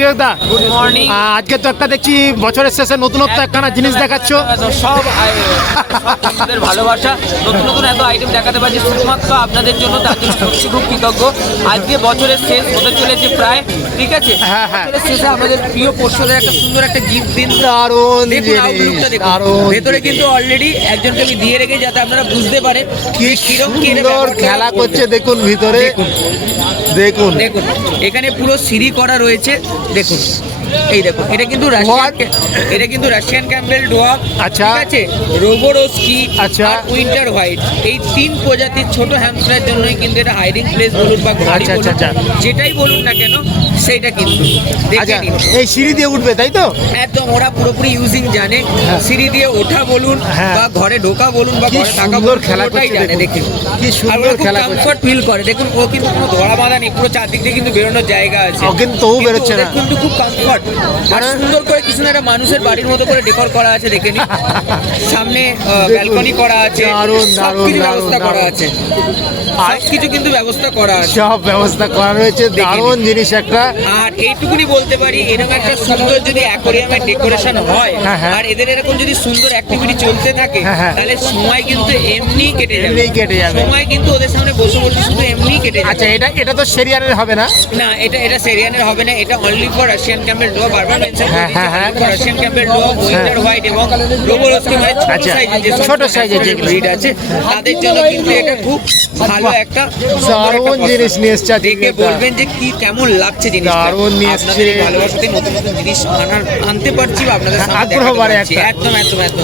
বিবেকদা। Good morning. আজকে তো একটা দেখছি বছরের শেষে নতুনত্ব একখানা জিনিস দেখাচ্ছ। সব আপনাদের ভালোবাসা, নতুন নতুন এত আইটেম দেখাতে পারছি শুধুমাত্র আপনাদের জন্য, তার জন্য সত্যি খুব কৃতজ্ঞ। আজকে বছরের শেষ হতে চলেছে প্রায়, ঠিক আছে? বছরের শেষে আমাদের প্রিয় পোষ্যদের একটা সুন্দর একটা গিফট দিন। দারুণ দেখুন আউটলুকটা দেখুন, ভেতরে কিন্তু অলরেডি একজনকে আমি দিয়ে রেখে যাতে আপনারা বুঝতে পারেন কি সুন্দর খেলা করছে। দেখুন ভিতরে দেখুন দেখুন, এখানে পুরো সিঁড়ি করা রয়েছে। দেখুন এই দেখুন, এটা কিন্তু রাশিয়ান ক্যাম্বেল ডগ, আচ্ছা, ঠিক আছে, রোবোরস্কি, আচ্ছা, আর উইন্টার হোয়াইট, এই 3 প্রজাতির ছোট হ্যামস্টারের জন্যই কিন্তু এটা হাইডিং প্লেস বলুন বা ঘাড়ি বলুন, যেটাই বলুন না কেন সেইটা কিন্তু দেখে নিন। এই সিঁড়ি দিয়ে উঠবে তাই তো? একদম, ওরা পুরোপুরি ইউজিং জানে। সিঁড়ি দিয়ে ওঠা বলুন বা ঘরে ঢোকা বলুন বা ঘরে থাকা বলুন, খেলাটাই জানে। দেখুন কি সুন্দর খেলা করছে, কমফর্ট ফিল করে। দেখুন ও কিন্তু কোনো ধরা বাঁধা নেই, পুরো চারদিক দিয়ে কিন্তু বেরোনোর জায়গা আছে, কিন্তু ও বেরোচ্ছে না, কিন্তু খুব কমফর্ট। আর সুন্দর করে কিছু না একটা মানুষের বাড়ির মতো করে ডেকোর করা আছে, দেখে নিন। সামনে ব্যালকনি করা আছে, সবকিছু ব্যবস্থা করা আছে, সবকিছু কিন্তু ব্যবস্থা করা আছে, সব ব্যবস্থা করা রয়েছে। দারুণ জিনিস একটা। আর এইটুকুনি বলতে পারি, এরকম একটা সুন্দর যদি অ্যাকোরিয়ামের ডেকোরেশন হয় আর এদের এরকম যদি সুন্দর অ্যাক্টিভিটি চলতে থাকে, তাহলে সময় কিন্তু এমনি কেটে যাবে। সময় কিন্তু ওদের সামনে বসে বসে শুধু এমনি কেটে যাবে। আচ্ছা, এটা তো সেরিয়ানের হবে না? না, এটা সেরিয়ানের হবে না, এটা only for Russian Campbell dog. বারবার মেনশন করছি, Russian Campbell dog, winter white এবং রোবোরস্কি, মানে ছোট সাইজের যে ব্রিড আছে তাদের জন্য কিন্তু এটা খুব ভালো একটা দারুণ জিনিস নিয়ে এসেছে। দেখে বলবেন যে কি কেমন লাগছে জিনিস। দারুণ নিয়ে এসেছে, ভালোবাসাতে নতুন নতুন জিনিস আনতে পারছি বা আপনাদের সামনে আগ্রহ বাড়ে একটা। একদম।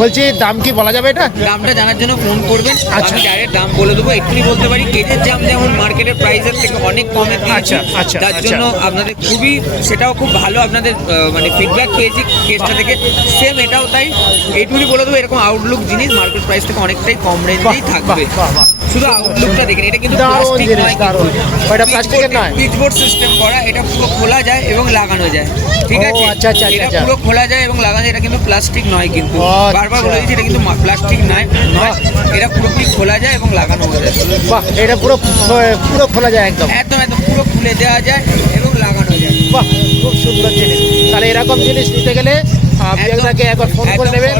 বলছি দাম কি বলা যাবে? এটা দামটা জানার জন্য ফোন করবেন, আমি ডাইরেক্ট দাম বলে দেবো। একটুই বলতে পারি, কেজের দাম যেমন মার্কেটের প্রাইসের থেকে অনেক কমে দিয়েছে, তার জন্য আপনাদের খুবই, সেটাও খুব ভালো আপনাদের মানে ফিডব্যাক পেয়েছি কেসটা থেকে। সেম এটাও তাই, এইটুকুই বলে দেবো, এরকম আউটলুক জিনিস মার্কেট প্রাইস থেকে অনেকটাই কম রেঞ্জেই থাকবে। শুধু আউটলুকটা দেখেন, এটা কিন্তু প্লাস্টিক নয়, এটা প্লাস্টিকের নয়, পিচবোর্ড সিস্টেম করা। এটা পুরো খোলা যায় এবং লাগানো যায়, ঠিক আছে? আচ্ছা, এটা পুরো খোলা যায় এবং লাগানো যায়, এটা কিন্তু প্লাস্টিক নয়। কিন্তু বারবার বলে দিচ্ছি, এটা কিন্তু প্লাস্টিক নয়, এটা পুরোপুরি খোলা যায় এবং লাগানো যায়। বাহ, এটা পুরো খোলা যায়, একদম পুরো খুলে দেওয়া যায় এবং লাগানো যায়। বাহ, খুব সুন্দর জিনিস। তাহলে এরকম জিনিস নিতে গেলে আপনাকে একবার ফোন করে নেবেন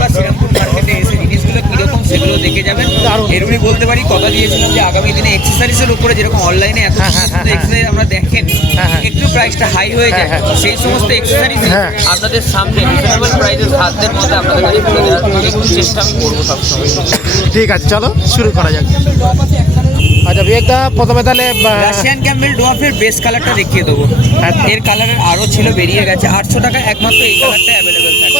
বা শ্রীরামপুর মার্কেটে এসে জিনিসগুলো কিরকম সেগুলো দেখে যাবেন। এরকমই বলতে পারি, কথা দিয়েছিলাম যে আগামী দিনে এক্সেসরিজের উপরে যেরকম অনলাইনে এত এক্সেসরিজ আমরা দেখেন একটু প্রাইসটা হাই হয়ে যায়, সেই সমস্ত এক্সেসরিজ আপনাদের সামনে রিজনেবল প্রাইসের সাধ্যের মধ্যে আপনাদের কাছে তুলে দেওয়ার চেষ্টা আমি করবো সবসময়। ঠিক আছে, চলো শুরু করা যাক। আচ্ছা বিবেকদা, প্রথমে তাহলে রাশিয়ান ক্যাম্বেল ডোয়ার্ফের বেস কালারটা দেখিয়ে দেবো। এর কালারের আরও ছিল, বেরিয়ে গেছে। 800 টাকা একমাত্র এই কালারটা অ্যাভেলেবেল থাকে।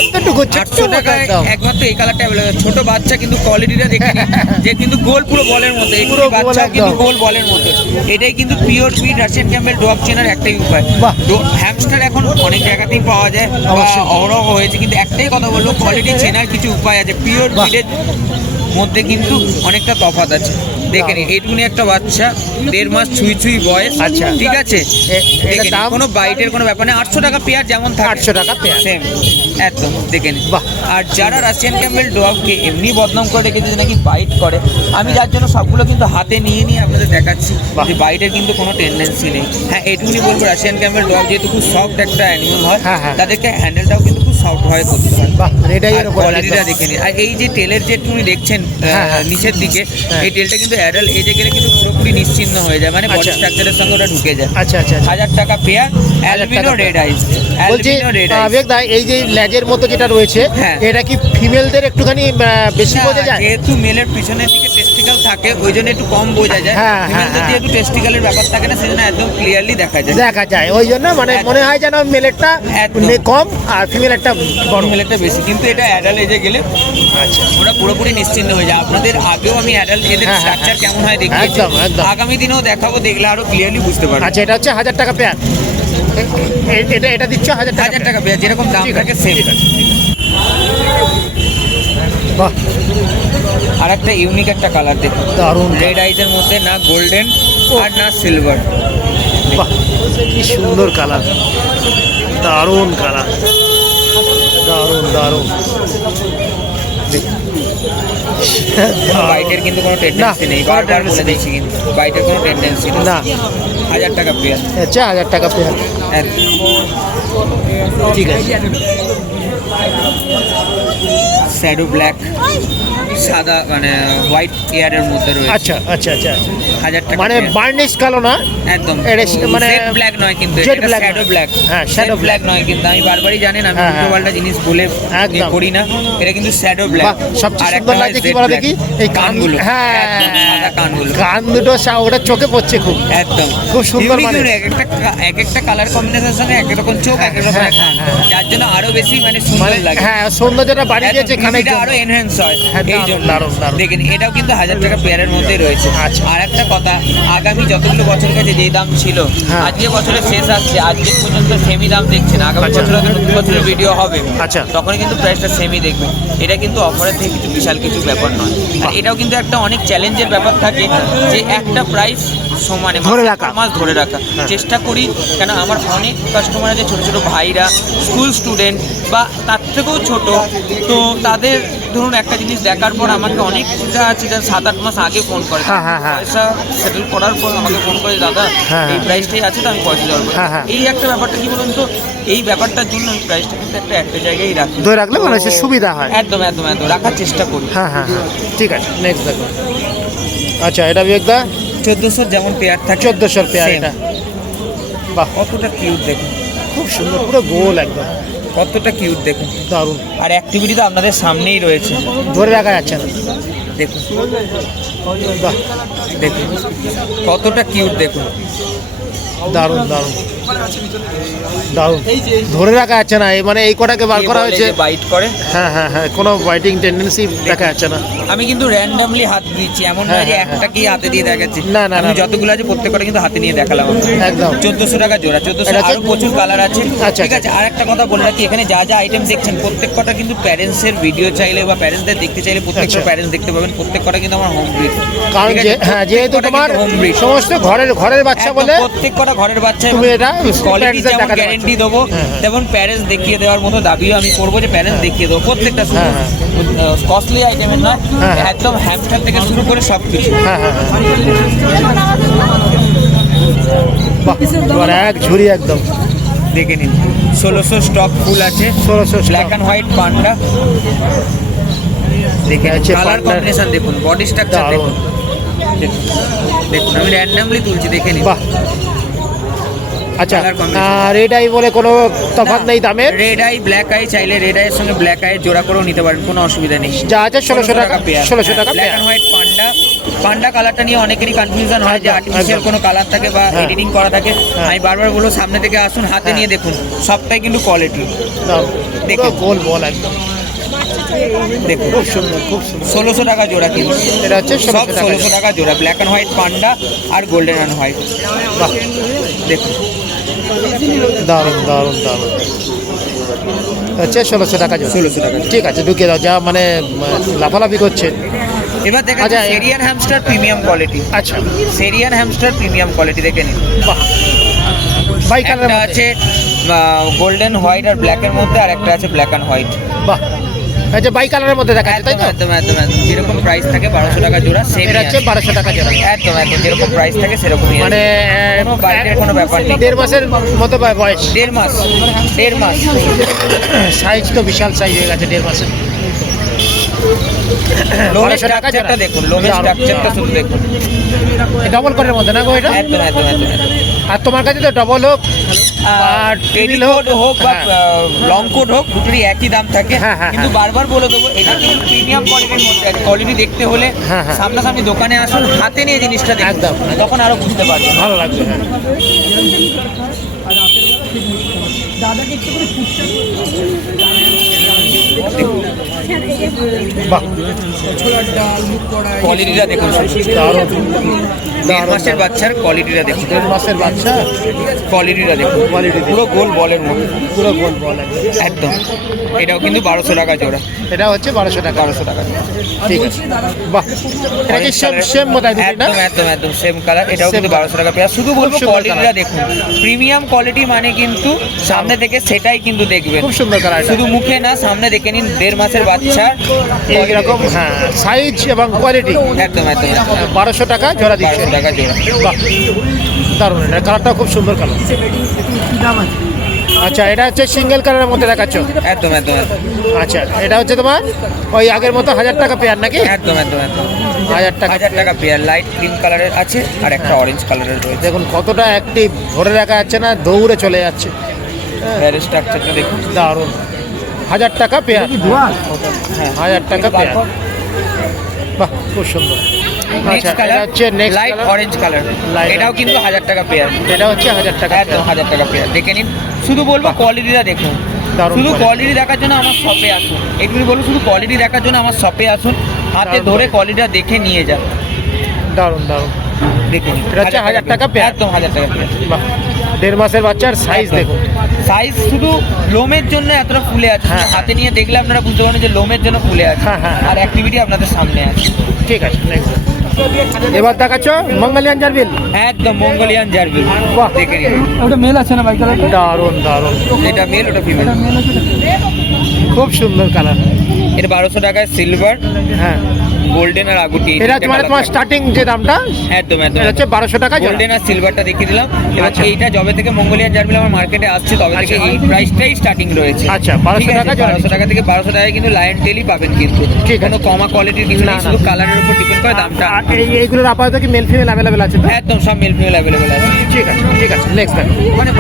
800 টাকায় একমাত্র এই কালারটা অ্যাভেলেবেল। ছোট বাচ্চা কিন্তু কোয়ালিটিটা দেখে যে কিন্তু গোল পুরো বলের মতো, এই পুরো বাচ্চা কিন্তু গোল বলের মতো। এটাই কিন্তু pure breed Russian Campbell dog চেনার একটাই উপায়। হ্যামস্টার এখন অনেক জায়গাতেই পাওয়া যায়, অহরহ হয়েছে, কিন্তু একটাই কথা বলবো, কোয়ালিটি চেনার কিছু উপায় আছে। পিওর ব্রিডের মধ্যে কিন্তু অনেকটা তফাৎ আছে। দেখেন এইটুকুনি একটা বাচ্চা, 1.5 মাস ছুঁই বয়স, আচ্ছা, ঠিক আছে? কোনো বাইটের কোনো ব্যাপার নেই। 800 টাকা পেয়ার যেমন থাকে, 800 টাকা পেয়ার, সেম একদম। দেখেন, আর যারা রাশিয়ান ক্যাম্বেল ডগকে এমনি বদনাম করে রেখেছে যে নাকি বাইট করে, আমি যার জন্য সবগুলো কিন্তু হাতে নিয়ে আপনাদের দেখাচ্ছি যে বাইটের কিন্তু কোনো টেন্ডেন্সি নেই। হ্যাঁ, এইটুকুনি বলবো, রাশিয়ান ক্যাম্বেল ডগ যেহেতু খুব সফট একটা অ্যানিমাল হয়, তাদেরকে হ্যান্ডেলটাও কিন্তু খুব সফট হয় করতে হয়। কোয়ালিটিটা দেখে নিন। আর এই যে টেলের যে তুমি দেখছেন নিচের দিকে, এই টেলটা কিন্তু অ্যাডাল্ট এজে গেলে কিন্তু পুরোপুরি নিশ্চিহ্ন হয়ে যায়, মানে বডি স্ট্রাকচারের সঙ্গে ওটা ঢুকে যায়। আচ্ছা, 1000 টাকা পেয়ার, অ্যালবিনো রেড আইস। এই যে ল্যাজের মতো যেটা রয়েছে, এটা কি ফিমেলদের একটুখানি বেশি বোঝা যায়? যেহেতু মেলের পিছনের দিকে টেস্টিক্যাল থাকে, ওই জন্য একটু কম বোঝা যায়। ফিমেলদের যেহেতু টেস্টিক্যালের ব্যাপার থাকে না, সেজন্য একদম ক্লিয়ারলি দেখা যায়। ওই জন্য মানে মনে হয় যেন মেলেরটা কম আর ফিমেলেরটা বড়, মেলেরটা বেশি। কিন্তু এটা অ্যাডাল্ট এজে গেলে ওরা পুরোপুরি নিশ্চিন্ত হয়ে যায়। আপনাদের আগেও আমি অ্যাডাল্ট এদের স্ট্রাকচার কেমন হয় দেখিয়েছি, আগামী দিনেও দেখাবো, দেখলে আরো ক্লিয়ারলি বুঝতে পারবেন। আচ্ছা, এটা হচ্ছে 1000 টাকা পেয়ার। এটা দিচ্ছ 1000 টাকা পেয়ার, যেরকম দাম থাকে সেম। বাহ, আর একটা ইউনিক একটা কালার দেখুন, দারুণ রেড আইজের মধ্যে, না গোল্ডেন আর না সিলভার। বাহ, কি সুন্দর কালার, দারুণ কালার, দারুণ। বাইটের কিন্তু কোনো টেন্ডেন্সি নেই, বারবার বলে দিচ্ছি, কিন্তু বাইটের কোনো টেন্ডেন্সি নেই। 1000 টাকা পেয়ার। আচ্ছা, 1000 টাকা পেয়ার। ঠিক আছে। শ্যাডো ব্ল্যাক, সাদা মানে হোয়াইট এয়ারের মধ্যে রয়েছে। আচ্ছা আচ্ছা আচ্ছা, 1000 টাকা মানে বার্নিশ কালো না একদম, এটা মানে জেড ব্ল্যাক নয় কিন্তু, জেড এটা ব্ল্যাক শ্যাডো ব্ল্যাক। হ্যাঁ শ্যাডো ব্ল্যাক নয় কিন্তু, আমি বারবারই জানেন আমি হ্যাঁ, উল্টো পাল্টা জিনিস বলে একদম। করি না, এটা কিন্তু শ্যাডো ব্ল্যাক। সবচেয়ে সুন্দর লাগছে কি বলো দেখি, এই কানগুলো। হ্যাঁ সাদা কানগুলো, কান দুটো ওটা চোখে পড়ছে খুব, একদম খুব সুন্দর। Unique মানে unique, এক একটা কালার কম্বিনেশনের সঙ্গে এক রকম চোখ, এক রকম হ্যাঁ, কান, হ্যাঁ, হ্যাঁ। যার জন্য আরো বেশি মানে সুন্দর লাগে। হ্যাঁ সৌন্দর্যটা বাড়িয়ে দিয়েছে কানের এটা জন্য। আরো এনহ্যান্স হয় হ্যাঁ, এই দারুণ, জন্য। দারুণ, দারুণ। দেখেন এটাও কিন্তু 1000 টাকা পেয়ারের মধ্যে রয়েছে। আচ্ছা। আর একটা কথা, আগামী যতগুলো বছর গেছে যেই দাম ছিল, হ্যাঁ। আজকে বছরের শেষ আসছে, আজকে পর্যন্ত সেমি দাম দেখছেন, আগামী আচ্ছা। বছর নতুন বছরের ভিডিও হবে, আচ্ছা। তখন কিন্তু প্রাইসটা সেমি দেখবেন। এটা কিন্তু অফারের থেকে কিছু বিশাল কিছু ব্যাপার নয়। আর এটাও কিন্তু একটা অনেক চ্যালেঞ্জের ব্যাপার থাকে যে একটা প্রাইস সমানে ধরে রাখা। মাস ধরে রাখা চেষ্টা করি, কেন আমার অনেক কাস্টমার আছে ছোটো ছোটো ভাইরা, স্কুল স্টুডেন্ট বা তার থেকেও ছোট, তো তাদের ধরুন একটা জিনিস দেখার পর আমাকে অনেক আছে যারা 7-8 মাস আগে ফোন করে, হ্যাঁ, হ্যাঁ, হ্যাঁ। পয়সা সেটেল করার পর আমাকে ফোন করে, দাদা হ্যাঁ, এই হ্যাঁ। প্রাইসটাই আছে তো আমি পয়সা দেওয়ার হ্যাঁ, হ্যাঁ। এই একটা ব্যাপারটা কি বলুন তো, এই ব্যাপারটার জন্য আমি প্রাইসটা কিন্তু একটা জায়গায় রাখি, ধরে রাখলে মানুষের সুবিধা হয়। একদম একদম একদম রাখার চেষ্টা করি। হ্যাঁ হ্যাঁ হ্যাঁ, ঠিক আছে। নেক্সট দেখো। আচ্ছা, এটা বিবেকদা 1400 যেমন পেয়ার থাকে 1400 পেয়ার same। এটা। বাহ, কতটা কিউট দেখুন, খুব সুন্দর, পুরো গোল একদম, কতটা কিউট দেখুন। দারুণ। আর অ্যাক্টিভিটি তো আপনাদের সামনেই রয়েছে, ধরে রাখা যাচ্ছে না। দেখুন বাহ, দেখুন কতটা কিউট দেখুন। দারুণ দারুণ দারুণ, ধরে রাখা যাচ্ছে না। মানে এই কটাকে বার করা হয়েছে। বাইট করে, হ্যাঁ হ্যাঁ হ্যাঁ, কোনো বাইটিং টেন্ডেন্সি দেখা যাচ্ছে না। আমি কিন্তু র্যান্ডামলি হাত দিচ্ছি, এমন হ্যাঁ, নয় যে হ্যাঁ, একটা কি হাতে দিয়ে দেখাচ্ছি, না, না, আমি না। যতগুলো আছে প্রত্যেকটা কিন্তু হাতে নিয়ে দেখালাম আমি। একদম। 1400 টাকা জোড়া, 1400। এটা আরো প্রচুর কালার আছে, আচ্ছা, ঠিক আছে। আচ্ছা। আর একটা কথা বলে রাখি, এখানে যা যা আইটেম দেখছেন প্রত্যেক কটা কিন্তু প্যারেন্টসের ভিডিও চাইলে বা প্যারেন্টসদের দেখতে চাইলে প্রত্যেকটা আচ্ছা। প্যারেন্টস দেখতে পাবেন, প্রত্যেক কটা কিন্তু আমার হোম ব্রিড। কারণ হ্যাঁ, যেহেতু তোমার হোম ব্রিড সমস্ত ঘরের বাচ্চা বলে প্রত্যেক কটা ঘরের বাচ্চা, তুমি এটা কোয়ালিটি parents দের যেমন দেখাতে গ্যারেন্টি পারছো। দেবো, হ্যাঁ, হ্যাঁ। তেমন প্যারেন্টস দেখিয়ে দেওয়ার মতো দাবিও আমি করবো যে প্যারেন্টস দেখিয়ে দেবো প্রত্যেকটা, শুধু হ্যাঁ, কস্টলি আইটেমের নয়, হ্যাঁ, হ্যাঁ। একদম হ্যামস্টার থেকে শুরু করে সব কিছু। হ্যাঁ হ্যাঁ হ্যাঁ। বাহ, এবার এক ঝুড়ি একদম দেখে নিন, 1600 স্টক ফুল আছে, 1600 ব্ল্যাক অ্যান্ড হোয়াইট পান্ডা। দেখে আছে কালার পান্ডার। কম্বিনেশন দেখুন, বডি স্ট্রাকচার দারুণ। দেখুন, দেখুন আমি র্যান্ডামলি তুলছি, দেখে নিন। বাহ, আচ্ছা। Colour combination। রেড আই বলে কোনো তফাৎ নেই দামের? রেড আই ব্ল্যাক আই চাইলে রেড আইয়ের সঙ্গে ব্ল্যাক আই জোড়া করেও নিতে পারেন, কোনো অসুবিধা নেই। যা আছে 1600 টাকা, পেয়ার, 1600 টাকা ব্ল্যাক পেয়ার। অ্যান্ড হোয়াইট পান্ডা। পান্ডা কালারটা নিয়ে অনেকেরই কনফিউশন হয় যে একদম, আর্টিফিশিয়াল একদম। কোনো কালার থাকে বা হ্যাঁ। এডিটিং করা থাকে। হ্যাঁ। আমি বারবার বলবো সামনে থেকে আসুন, হাতে হ্যাঁ। নিয়ে দেখুন, সবটাই কিন্তু কোয়ালিটি। দারুণ, দেখুন। পুরো গোল বল একদম, দেখুন খুব সুন্দর, খুব সুন্দর। 1600 টাকা জোড়া কিন্তু, এটা হচ্ছে সব 1600 টাকা। 1600 টাকা জোড়া, ব্ল্যাক অ্যান্ড হোয়াইট পান্ডা আর গোল্ডেন অ্যান্ড হোয়াইট। বাহ, দেখুন দারুণ দারুণ দারুণ, হচ্ছে 1600 টাকা জোড়া। 1600 টাকা। ঠিক আছে, ঢুকিয়ে দাও। যা মানে লাফালাফি করছে। এবার দেখেন আচ্ছা, সেরিয়ান হ্যামস্টার প্রিমিয়াম কোয়ালিটি, আচ্ছা, সেরিয়ান হ্যামস্টার প্রিমিয়াম কোয়ালিটি দেখে নিন। বাহ, বাই কালারের একটা মধ্যে। আছে গোল্ডেন হোয়াইট আর ব্ল্যাকের মধ্যে, আর একটা আছে ব্ল্যাক অ্যান্ড হোয়াইট। বাহ, আচ্ছা, বাই কালারের মধ্যে দেখা যাচ্ছে, তাই একদম তো? একদম একদম একদম যেরকম প্রাইস থাকে 1200 টাকা জোড়া, সেম এটা হচ্ছে 1200 টাকা জোড়া। একদম একদম যেরকম প্রাইস থাকে সেরকমই মানে কোনো বাইরের কোনো ব্যাপার নেই। 1.5 মাসের মতো বয়স। 1.5 মাস, 1.5 মাস। সাইজ তো বিশাল সাইজ হয়ে গেছে 1.5 মাসে। লোমের 1200 টাকা স্ট্রাকচারটা জোড়া। দেখুন, লোমের দারুণ। স্ট্রাকচারটা শুধু দেখুন, ডবল কোটের মধ্যে না গো এটা? একদম একদম একদম একদম। আর তোমার কাছে তো ডবল হোক আর ট্রিপল পেটিকোট হোক বা হ্যাঁ। লং কোট হোক, দুটোরই একই দাম থাকে। হ্যাঁ, হ্যাঁ, কিন্তু বারবার বলে দেবো, এটা কিন্তু প্রিমিয়াম কোয়ালিটির মধ্যে আছে। কোয়ালিটি দেখতে হলে হ্যাঁ, হ্যাঁ। সামনাসামনি দোকানে আসুন, হাতে নিয়ে জিনিসটা দেখুন, একদম। তখন আরো বুঝতে পারবেন। ভালো লাগবে। হ্যাঁ, বাহ, কোয়ালিটিটা দেখুন, দারুণ 1.5 মাসের বাচ্চার কোয়ালিটিটা দেখুন, 1.5 মাসের বাচ্চা, কোয়ালিটিটা দেখুন, Quality দেখুন। পুরো গোল বলের মতো পুরো গোল বল একদম। একদম। এটাও কিন্তু 1200 টাকা জোড়া, এটা হচ্ছে 1200 টাকা। 1200 টাকা জোড়া। ঠিক আছে, বাহ, এটা কি সেম বোধহয় দুটোই না? একদম একদম একদম সেম কালার, এটাও Same কিন্তু colour। 1200 টাকা পেয়ার। শুধু বলবো সুন্দর কোয়ালিটিটা colour। দেখুন, প্রিমিয়াম কোয়ালিটি মানে কিন্তু সামনে থেকে সেটাই কিন্তু দেখবেন, খুব সুন্দর কালার। শুধু মুখে না, সামনে দেখে নিন 1.5 মাসের বাচ্চা এইরকম, হ্যাঁ, সাইজ এবং কোয়ালিটি। একদম একদম 1200 টাকা জোড়া দিচ্ছে। 1200 টাকা জোড়া। বাহ, দারুণ, এটা কালারটা খুব সুন্দর কালার। আচ্ছা, এটা হচ্ছে সিঙ্গেল কালারের মধ্যে দেখাচ্ছ। একদম একদম একদম আচ্ছা, এটা হচ্ছে তোমার ওই আগের মতো 1000 টাকা পেয়ার নাকি? একদম একদম একদম 1000 টাকা। 1000 টাকা পেয়ার, লাইট গ্রিন কালারের আছে আর একটা অরেঞ্জ কালারের রয়েছে। দেখুন কতটা অ্যাক্টিভ, ধরে রাখা যাচ্ছে না, দৌড়ে চলে যাচ্ছে। হেয়ার স্ট্রাকচারটা দেখুন, দারুণ। 1000 টাকা পেয়ার। হ্যাঁ 1000 টাকা পেয়ার। বাহ, খুব সুন্দর। আচ্ছা, নেক্সট এটা কালার হচ্ছে next slide orange colour, Light এটাও কিন্তু 1000 টাকা পেয়ার। এটা হচ্ছে 1000 টাকা একদম 1000 টাকা পেয়ার, দেখে নিন। শুধু বলবো কোয়ালিটিটা দেখুন, দারুণ শুধু quality। কোয়ালিটি দেখার জন্য আমার শপে আসুন। একটু বলবো শুধু কোয়ালিটি দেখার জন্য আমার শপে আসুন, হাতে দারুণ ধরে কোয়ালিটিটা দেখে নিয়ে যান। দারুণ দারুণ। দেখে নিন, এটা হচ্ছে 1000 টাকা পেয়ার। একদম 1000 টাকা পেয়ার। বাহ, 1.5 মাসের বাচ্চার সাইজ দেখুন। সাইজ শুধু লোমের জন্য এতটা ফুলে আছে, হ্যাঁ। হাতে নিয়ে দেখলে আপনারা বুঝতে পারবেন যে লোমের জন্য ফুলে আছে। হ্যাঁ, হ্যাঁ। আর অ্যাক্টিভিটি আপনাদের সামনে আছে। ঠিক আছে, next। এবার দেখাচ্ছ মঙ্গলিয়ান জার্বিল। একদম মঙ্গোলিয়ান জার্বিল, বাহ। দেখে নিন। ওটা মেল আছে না ভাই কালারটা? দারুণ দারুণ, এটা মেল, ওটা ফিমেল। খুব সুন্দর কালার। এটা 1200 টাকায় সিলভার, হ্যাঁ, গোল্ডেন আর আগুটি। এটা মানে তোমার স্টার্টিং যে দামটা, একদম একদম এটা হচ্ছে 1200 টাকা জোড়া। গোল্ডেন আর সিলভারটা দেখিয়ে দিলাম। এবার আচ্ছা। এইটা যবে থেকে মঙ্গোলিয়ান জার্বিল আমার মার্কেটে আসছে তবে থেকে আচ্ছা। এই প্রাইসটাই স্টার্টিং রয়েছে। আচ্ছা, 1200 ঠিক আছে, টাকা জোড়া 1200 টাকা থেকে 1200 টাকায় কিন্তু লায়ন টেলই পাবেন কিন্তু। ঠিক আছে। কোনো কমা কোয়ালিটির কিছু না, নেই, না। শুধু কালারের উপর ডিপেন্ড করে দামটা। আর এইগুলোর আপাতত কি মেল ফিমেল অ্যাভেলেবেল আছে তো? একদম সব মেল ফিমেল অ্যাভেলেবেল আছে। ঠিক আছে, ঠিক আছে, নেক্সট দেখ।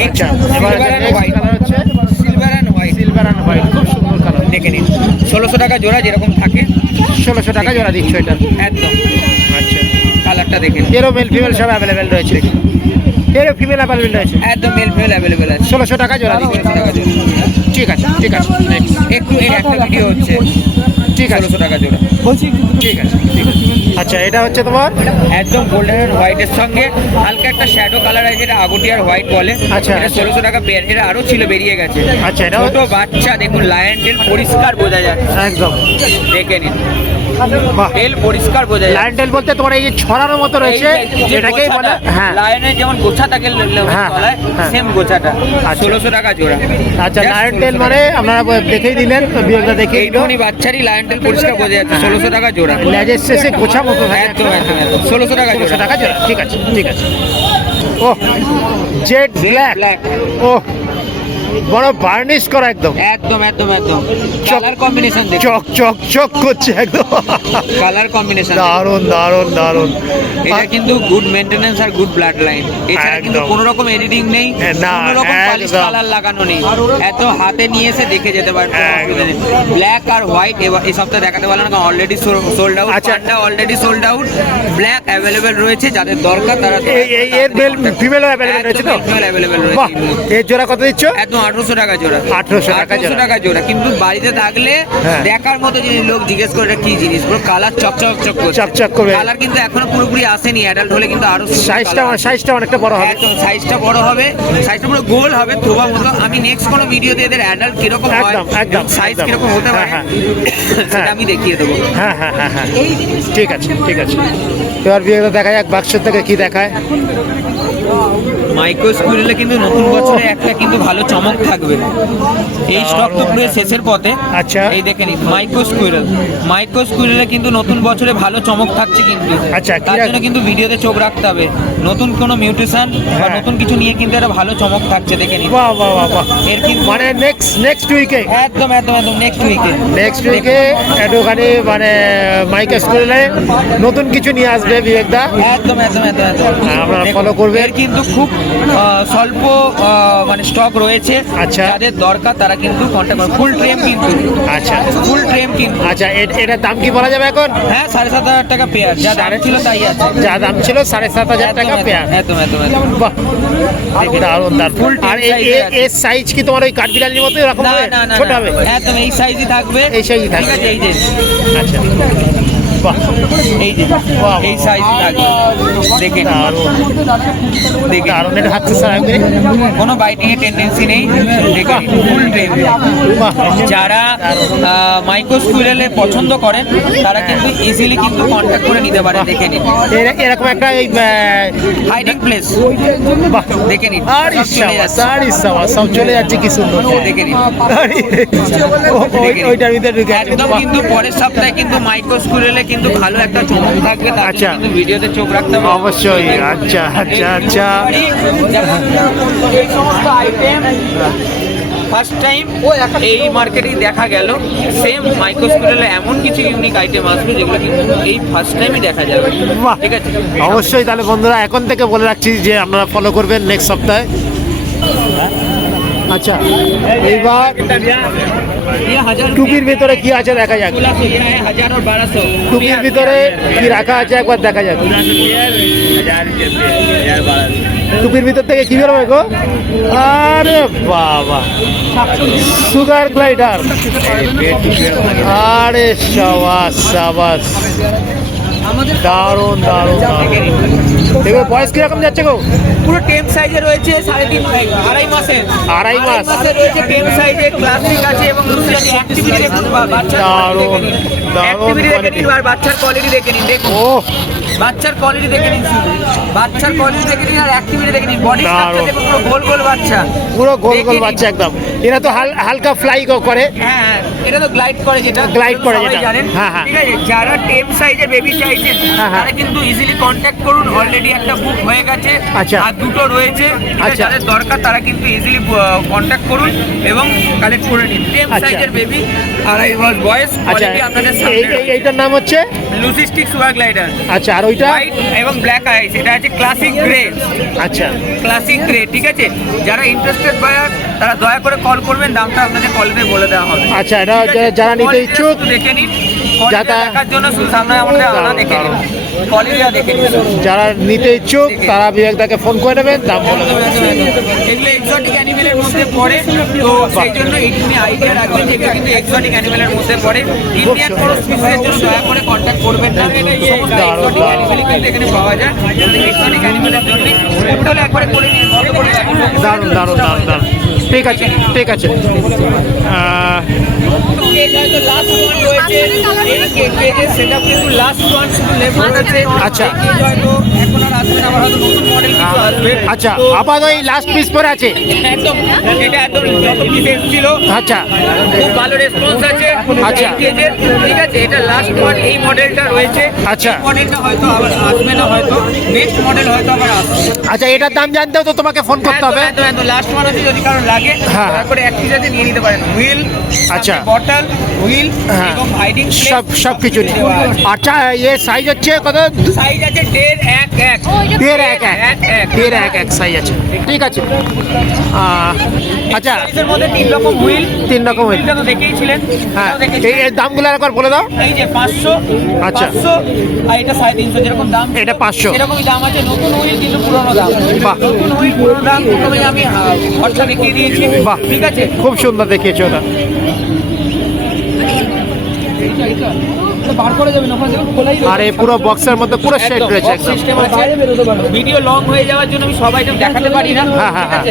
আচ্ছা, এবার silver and next white, colour হচ্ছে silver and white, silver and white, খুব সুন্দর কালার। দেখে নিন। 1600 টাকা জোড়া যেরকম থাকে 1600 টাকা জোড়া দিচ্ছ এটা। একদম। আচ্ছা, কালারটা দেখে নিন। এরও মেল ফিমেল সব অ্যাভেলেবেল রয়েছে। এরও ফিমেল অ্যাভেলেবেল রয়েছে। একদম মেল ফিমেল অ্যাভেলেবেল আছে। 1600 টাকা জোড়া দিচ্ছ। 1600 টাকা জোড়া। ঠিক আছে, ঠিক আছে, next। একটু এর একটা ভিডিও হচ্ছে, ঠিক আছে, 1600 টাকা জোড়া। বলছি ঠিক আছে, ঠিক আছে। আচ্ছা, এটা হচ্ছে তোমার একদম গোল্ডেন আর হোয়াইটের সঙ্গে হালকা একটা শ্যাডো কালার আছে, যেটা আগুটি আর হোয়াইট বলে। আচ্ছা, এটা 1600 টাকা পেয়ার। এটা আরো ছিল, বেরিয়ে গেছে। আচ্ছা, এটাও ছোট বাচ্চা দেখুন, লায়ন টেল পরিষ্কার বোঝা যাচ্ছে, একদম। দেখে নিন। বাহ, টেল পরিষ্কার বোঝা যাচ্ছে। লাইন টেল বলতে তোমার এই যে ছড়ানোর মতো রয়েছে, এটাকেই বলে। হ্যাঁ, লায়নের যেমন গোছা থাকে হ্যাঁ, তলায়, হ্যাঁ। সেম গোছাটা। আচ্ছা। 1600 টাকা জোড়া। আচ্ছা, Just লায়ন টেল 1600 মানে আপনারা দেখেই দিলেন, বিয়োগটা দেখেই দিল। এইটুকুনি বাচ্চারই লায়ন টেল পরিষ্কার বোঝা যাচ্ছে। 1600 টাকা জোড়া। লেজের শেষে গোছা মতো থাকে। একদম একদম একদম 1600 টাকা 1600 জোড়া। টাকা জোড়া। ঠিক আছে, ঠিক আছে। ও, জেড ব্ল্যাক। ব্ল্যাক, ও, বড় বার্নিশ করা একদম। একদম একদম একদম কালার কম্বিনেশন দেখুন, চক চক চক করছে একদম। Colour combination. দারুণ দারুণ দারুণ। এটা কিন্তু গুড মেইনটেনেন্স আর গুড ব্লাড লাইন। এছাড়া কিন্তু একদম। কোনো রকম এডিটিং নেই, না, কোনো রকম পলিশ একদম। কালার লাগানো নেই। এত হাতে নিয়ে এসে দেখে যেতে পারেন, একদম। ব্ল্যাক আর হোয়াইট এই সপ্তাহে দেখাতে পারলাম না, অলরেডি সোল্ড আউট। আচ্ছা। Panda already sold out. Black available রয়েছে, যাদের দরকার তারা এর মেল ফিমেলও অ্যাভেলেবেল রয়েছে তো? অ্যাভেলেবেল বাহ, রয়েছে। এর জোড়া কত দিচ্ছ? একদম 1800 টাকা জোড়া। 1800 টাকা জোড়া। টাকা জোড়া। কিন্তু বাড়িতে থাকলে হ্যাঁ। দেখার মতো জিনিস, লোক জিজ্ঞেস করে এটা কি জিনিস, পুরো কালার চকচক চক করছে। চকচক করবে। কালার কিন্তু এখনো পুরোপুরি আসেনি, অ্যাডাল্ট হলে কিন্তু আরো সাইজটা অনেকটা বড় হবে। একদম সাইজটা বড় হবে, সাইজটা পুরো গোল হবে থোবা মতো। আমি নেক্সট কোনো ভিডিওতে এদের অ্যাডাল্ট কিরকম হয়, একদম, একদম, সাইজ একদম। কিরকম হতে পারে হ্যাঁ, সেটা আমি দেখিয়ে দেবো। হ্যাঁ হ্যাঁ হ্যাঁ হ্যাঁ, ঠিক আছে, ঠিক আছে। এবার বিয়েটা দেখা যাক বাক্সের থেকে কি দেখায়। মাইক্রো স্কুইরেলে কিন্তু নতুন বছরে একটা কিন্তু ভালো চমক থাকবে। এই স্টক তো পুরো শেষের পথে। আচ্ছা। এই দেখে নিন মাইক্রো স্কুইরেলে কিন্তু নতুন বছরে ভালো চমক থাকছে কিন্তু। আচ্ছা, তার জন্য কিন্তু ভিডিওতে চোখ রাখতে হবে। নতুন কোনো মিউটেশন বা হ্যাঁ। নতুন কিছু নিয়ে কিন্তু একটা ভালো চমক থাকছে, দেখে নিন। বাহ বাহ বাহ বাহ। এর কিন্তু মানে নেক্সট উইকে একদম একদম একদম নেক্সট উইকে একটুখানি মানে মাইকে স্কুলে নতুন কিছু নিয়ে আসবে বিবেকদা। একদম একদম একদম একদম আপনারা দেখুন, follow করবেন। এর কিন্তু খুব স্বল্প মানে স্টক রয়েছে। আচ্ছা। যাদের দরকার তারা কিন্তু কন্ট্যাক্ট করুন। ফুল ট্রেম কিন্তু, আচ্ছা ফুল ট্রেম কিন্তু। আচ্ছা, এটার দাম কি বলা যাবে এখন? হ্যাঁ 7500 টাকা পেয়ার, যা দাম ছিল তাই আছে। যা দাম ছিল 7500 টাকা পেয়ার। একদম একদম একদম বাহ, দারুণ দারুণ। Full আর team size এর আছে। এর সাইজ কি তোমার ওই কাঠবিড়ালির মতো এরকম না হবে, না না ছোট না, হবে? একদম এই সাইজই থাকবে। এই size-ই থাকবে। ঠিক আছে, এই যে আচ্ছা, বাহ, এই যে বাহ, এই সাইজই থাকবে, দেখে নিন। দারুণ দেখে নিন। দারুণ। এটা হাতছে স্যার একদিন। কোনো বাইটিং এর টেন্ডেন্সি নেই, দেখে নিন। ফুল ট্রেম। বাহ, যারা মাইক্রো স্কুইরেলে পছন্দ করেন তারা কিন্তু ইজিলি কিন্তু কন্ট্যাক্ট করে নিতে পারে, দেখে নিন। এরকম একটা এই হাইডিং প্লেস, বাহ, দেখে নিন। আর সব চলে যাচ্ছে। সব চলে যাচ্ছে, কি সুন্দর। দেখে নিন। ওইটার ভিতরে ঢুকে আছে। একদম বাহ। কিন্তু পরের সপ্তাহে কিন্তু মাইক্রো স্কুইরেলে কিন্তু ভালো একটা চমক থাকবে, তার আচ্ছা। জন্য কিন্তু ভিডিওতে চোখ রাখতে হবে অবশ্যই। আচ্ছা আচ্ছা আচ্ছা। এই সমস্ত আইটেম ফার্স্ট টাইম এই মার্কেটেই দেখা গেল সেম মাইক্রো স্কুটারে এমন কিছু ইউনিক আইটেম আসবে যেগুলো কিন্তু এই ফার্স্ট টাইমই দেখা যাবে। বাহ, ঠিক আছে, অবশ্যই। তাহলে বন্ধুরা এখন থেকে বলে রাখছি যে আপনারা ফলো করবেন নেক্সট সপ্তাহে। আচ্ছা, এইবার টুপির ভিতরে কি আছে দেখা যাক। টুপির ভিতরে কি রাখা আছে একবার দেখা যাক। টুপির ভিতর থেকে কি বেরোবে গো? আরে বাবা, সুগার গ্লাইডার। আরে সাবাস সাবাস, দারুণ দারুণ দারুণ। এবার বয়স কিরকম যাচ্ছে গো? পুরো টেম সাইজে রয়েছে 3.5 আড়াই মাসের। আড়াই মাস রয়েছে টেম সাইজে, ক্লাসিক আছে এবং অ্যাক্টিভিটি দেখুন, বাচ্চার দারুণ দারুণ অ্যাক্টিভিটি দেখে নিন আর বাচ্চার কোয়ালিটি দেখে নিন। দেখুন ও, বাচ্চার কোয়ালিটি দেখে নিন, শুধু বাচ্চার কোয়ালিটি দেখে নিন আর অ্যাক্টিভিটি দেখে নিন। বডি দারুণ। স্ট্রাকচার দেখুন, পুরো গোল গোল বাচ্চা, পুরো গোল দেখে গোল নিন। বাচ্চা একদম। এরা তো হালকা ফ্লাই করে। হ্যাঁ হ্যাঁ, এটা তো গ্লাইড করে, যেটা Glide করে সবাই যেটা। জানেন। হ্যাঁ, হ্যাঁ। ঠিক আছে, যারা টেম সাইজের বেবি চাইছেন হ্যাঁ, হ্যাঁ। তারা কিন্তু ইজিলি কন্ট্যাক্ট করুন। অলরেডি একটা বুক হয়ে গেছে, আচ্ছা। আর দুটো রয়েছে। ঠিক আছে, আচ্ছা। যাদের দরকার তারা কিন্তু ইজিলি কন্ট্যাক্ট করুন এবং কালেক্ট করে নিন। টেম আচ্ছা। সাইজের বেবি, আড়াই মাস বয়স, আচ্ছা, কোয়ালিটি আপনাদের সামনে। এইটার নাম হচ্ছে? লুসিস্টিক সুগার গ্লাইডার, আচ্ছা, আর ওইটা? হোয়াইট এবং ব্ল্যাক আইস। এটা আছে ক্লাসিক গ্রে। আচ্ছা, ক্লাসিক গ্রে। ঠিক আছে, যারা ইন্টারেস্টেড বায়ার তারা দয়া করে কল করবেন, দামটা আপনাদের কলেজে বলে দেওয়া হবে। আচ্ছা, এটা ঠিক আছে? যারা নিতে quality ইচ্ছুক, শুধু দেখে নিন, যাতা- দেখার জন্য শুধু সামনে আমাদের আনা দেখে নিন, কোয়ালিটিটা দেখে নিন। যারা নিতে ইচ্ছুক তারা বিবেকদাকে ফোন করে নেবেন, দাম বলে দেবেন। এগুলো এক্সোটিক অ্যানিমেলের মধ্যে পড়ে, তো সেই জন্য এইটুকুনি আইডিয়া রাখবেন যেগুলো কিন্তু এক্সোটিক অ্যানিমেলের মধ্যে পড়ে। ইন্ডিয়ান কোনো স্পিসিসের জন্য দয়া করে কন্ট্যাক্ট করবেন না। সমস্ত এক্সোটিক অ্যানিমেল কিন্তু এখানে পাওয়া যায়। এক্সোটিক অ্যানিমেলের জন্য টোটাল একবারে করে নিন, কত করে রাখুন। দারুণ দারুণ দারুণ দারুণ। ঠিক আছে ঠিক আছে। আচ্ছা। আচ্ছা, আপাতত এই লাস্ট পিস পরে আছে। একদম, এটা একদম যত পিস এসেছিল আচ্ছা খুব ভালো রেসপন্স আছে। আচ্ছা। ঠিক আছে, এটা লাস্ট ওয়ান, এই মডেলটা রয়েছে। আচ্ছা। এই মডেলটা হয়তো আবার আসবে না, হয়তো নেক্সট মডেল হয়তো আবার আসবে। আচ্ছা, এটার দাম জানতেও তো তোমাকে ফোন করতে হবে। লাস্ট ওয়ান আছে, যদি কারো লাগে হ্যাঁ। তারপরে এক পিস আছে, নিয়ে নিতে পারেন। হুইল, আচ্ছা। বটল, হুইল হ্যাঁ। এবং হাইডিং সব কিছু নেই। আচ্ছা, এর সাইজ হচ্ছে কত? সাইজ আছে 1.5 দেড় এক সাইজ আছে। ঠিক আছে। আচ্ছা, এর মধ্যে 3 রকম হুইল। 3 রকম হয়েছে। হুইলটা তো দেখেইছিলেন। হ্যাঁ, এটাও দেখেছিলেন। এই দামগুলো একবার বলে দাও। এই যে 500, আচ্ছা। 500 আর এটা 350, যেরকম দাম এটা 500। এরকমই দাম আছে। নতুন হুইল কিন্তু পুরনো দাম। বাহ। নতুন হুইল পুরনো দাম, প্রথমে আমি খরচা দেখিয়ে দিয়েছি। বাহ, ঠিক আছে, খুব সুন্দর দেখিয়েছো ওটা। বার করে যাবেন ওখানে, খোলাই আর এই পুরো বক্সের মধ্যে পুরো সেট রয়েছে একদম। ভিডিও লং হয়ে যাওয়ার জন্য আমি সবাই দেখাতে পারি না। হ্যাঁ হ্যাঁ হ্যাঁ,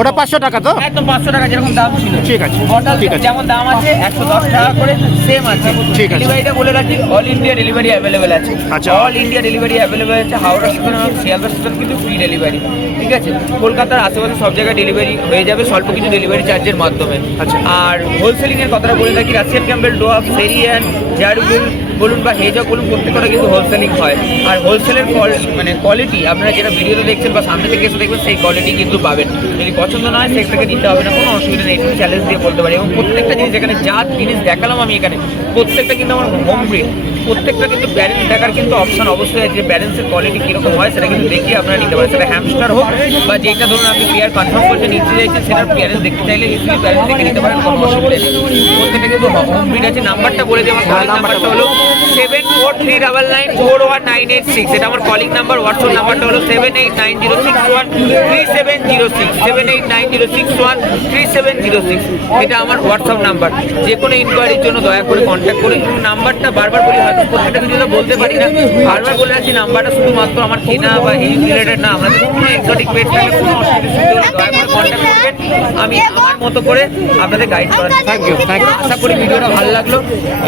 ওটা 500 টাকা তো? একদম 500 টাকা যেরকম দাম ছিল। ঠিক আছে, বটল ঠিক আছে। যেমন দাম আছে 110 টাকা করে সেম আছে। ঠিক আছে। ডেলিভারিটা বলে রাখি, অল ইন্ডিয়া ডেলিভারি অ্যাভেলেবেল আছে। আচ্ছা। অল ইন্ডিয়া ডেলিভারি অ্যাভেলেবেল আছে। হাওড়া স্টেশন এবং শিয়ালদা স্টেশন কিন্তু ফ্রি ডেলিভারি। ঠিক আছে, কলকাতার আশেপাশে সব জায়গায় ডেলিভারি হয়ে যাবে স্বল্প কিছু ডেলিভারি চার্জের মাধ্যমে। আচ্ছা। আর হোলসেলিং এর কথাটা বলে রাখি, রাশিয়ান ক্যাম্বেল, ডোয়াফ, সেরিয়ান, জারুবিল বলুন বা হেজক বলুন, প্রত্যেকটা কিন্তু হোলসেলিং হয়। আর হোলসেলের মানে কোয়ালিটি আপনারা যেটা ভিডিওতে দেখছেন বা সামনে থেকে এসে দেখবেন সেই কোয়ালিটি কিন্তু পাবেন। যদি পছন্দ না হয় সেটাকে দিতে হবে না, কোনো অসুবিধা নেই। একটু চ্যালেঞ্জ দিয়ে বলতে পারি। এবং প্রত্যেকটা জিনিস এখানে যা জিনিস দেখালাম আমি এখানে, প্রত্যেকটা কিন্তু আমার হোম ব্রিড। প্রত্যেকটা কিন্তু ব্যালেন্স দেখার কিন্তু অপশন অবশ্যই আছে। ব্যালেন্সের কোয়ালিটি কীরকম হয় সেটা কিন্তু দেখিয়ে আপনারা নিতে পারেন। সেটা হ্যামস্টার হোক বা যেটা ধরুন আপনি পেয়ার কনফার্ম করতে নিতে চাইছেন, সেটার প্যারেন্স দেখতে চাইলে ইজিলি প্যারেন্স দেখে নিতে পারেন, কোনো অসুবিধা নেই। প্রত্যেকটা কিন্তু হোম ব্রিড আছে। নাম্বারটা বলে দিই, আমার কলিং নাম্বারটা হলো 74399986। এটা আমার কলিং নাম্বার। হোয়াটসঅ্যাপ নাম্বারটা হলো 7890613706, 7890613706। এটা আমার হোয়াটসঅ্যাপ নাম্বার। যে কোনো ইনকোয়ারির জন্য দয়া করে কন্ট্যাক্ট করুন। এবং নাম্বারটা বারবার বলি, হয়তো প্রত্যেকটা কিছু বলতে পারি না, বারবার বলে রাখছি, নাম্বারটা শুধুমাত্র আমার কেনা বা এই রিলেটেড না। আমাদের কোনো এক্সোটিক পেট থাকলে কোনো অসুবিধা হলে দয়া করে কন্ট্যাক্ট করবেন। আমি আমার মতো করে আপনাদের গাইড করার থ্যাংক ইউ। আশা করি ভিডিওটা ভালো লাগলো।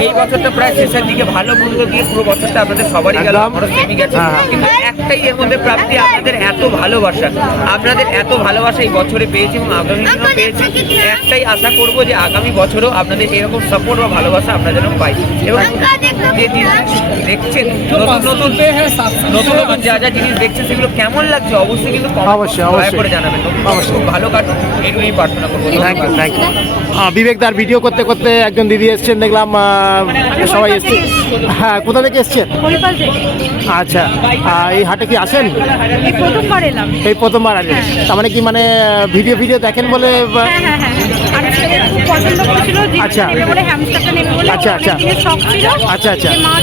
এই বছরটা প্রায় শেষের দিকে, ভালো মন্দ দিয়ে পুরো বছরটা আপনাদের সবারই গেল, একদম। আমারও সেমই গেছে। হ্যাঁ। কিন্তু একটাই এর মধ্যে প্রাপ্তি, আপনাদের এত ভালোবাসা। আপনাদের এত ভালোবাসা এই বছরে পেয়েছি এবং আগামী দিনেও পেয়েছি। একটাই আশা করব যে আগামী বছরও আপনাদের এরকম সাপোর্ট বা ভালোবাসা আমরা যেন পাই। এবং যে দেখছেন নতুন নতুন যা যা জিনিস দেখছেন সেগুলো কেমন লাগছে অবশ্যই কিন্তু অবশ্যই, দয়া অবশ্যই। করে জানাবেন অবশ্যই ভালো কাটুন এটুকুই প্রার্থনা করবো থ্যাংক ইউ থ্যাংক ইউ বিবেকদার ভিডিও করতে করতে একজন দিদি এসছেন দেখলাম, সবাই এসছে। হ্যাঁ, কোথা থেকে এসছেন? হরিপাল থেকে আচ্ছা, এই হাটে কি আসেন? এই প্রথমবার এলাম। এই প্রথমবার আসেন? তার মানে কি মানে ভিডিও দেখেন বলে হ্যাঁ হ্যাঁ হ্যাঁ আর ছেলে খুব পছন্দ করেছিল যে আচ্ছা। নেবে বলে হ্যামস্টারটা নেবে বলে আচ্ছা, ওর আচ্ছা। অনেকদিনের শখ ছিল আচ্ছা, আচ্ছা। যে মা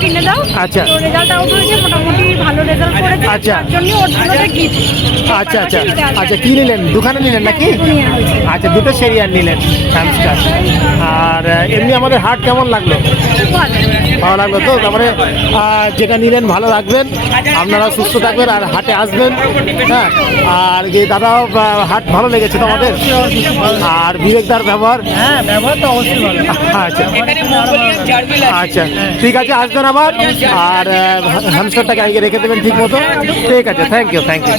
কিনে দাও আচ্ছা। তো রেজাল্ট আউট হয়েছে, মোটামুটি ভালো রেজাল্ট করেছে, আচ্ছা। তার জন্য ওর জন্য একটা গিফট। আচ্ছা আচ্ছা আচ্ছা, কি নিলেন? দুখানে নিলেন নাকি? আচ্ছা, দুটো সেরিয়ার নিলেন হ্যামস্টার। আর এমনি আমাদের হাট কেমন লাগলো? ভালো লাগলো তো? তারপরে যেটা নিলেন ভালো রাখবেন, আপনারা সুস্থ থাকবেন আর হাটে আসবেন। হ্যাঁ, আর যে দাদা হাট ভালো লেগেছে তো আমাদের? আর বিবেকদার ব্যবহার? হ্যাঁ, ব্যবহার তো অবশ্যই ভালো। আচ্ছা এখানে মঙ্গোলিয়ান জার্বিল আছে আচ্ছা, ঠিক আছে, আসবেন আবার। আর হ্যামস্টারটাকে আগে রেখে দেবেন ঠিক মতো। ঠিক আছে, থ্যাংক ইউ থ্যাংক ইউ।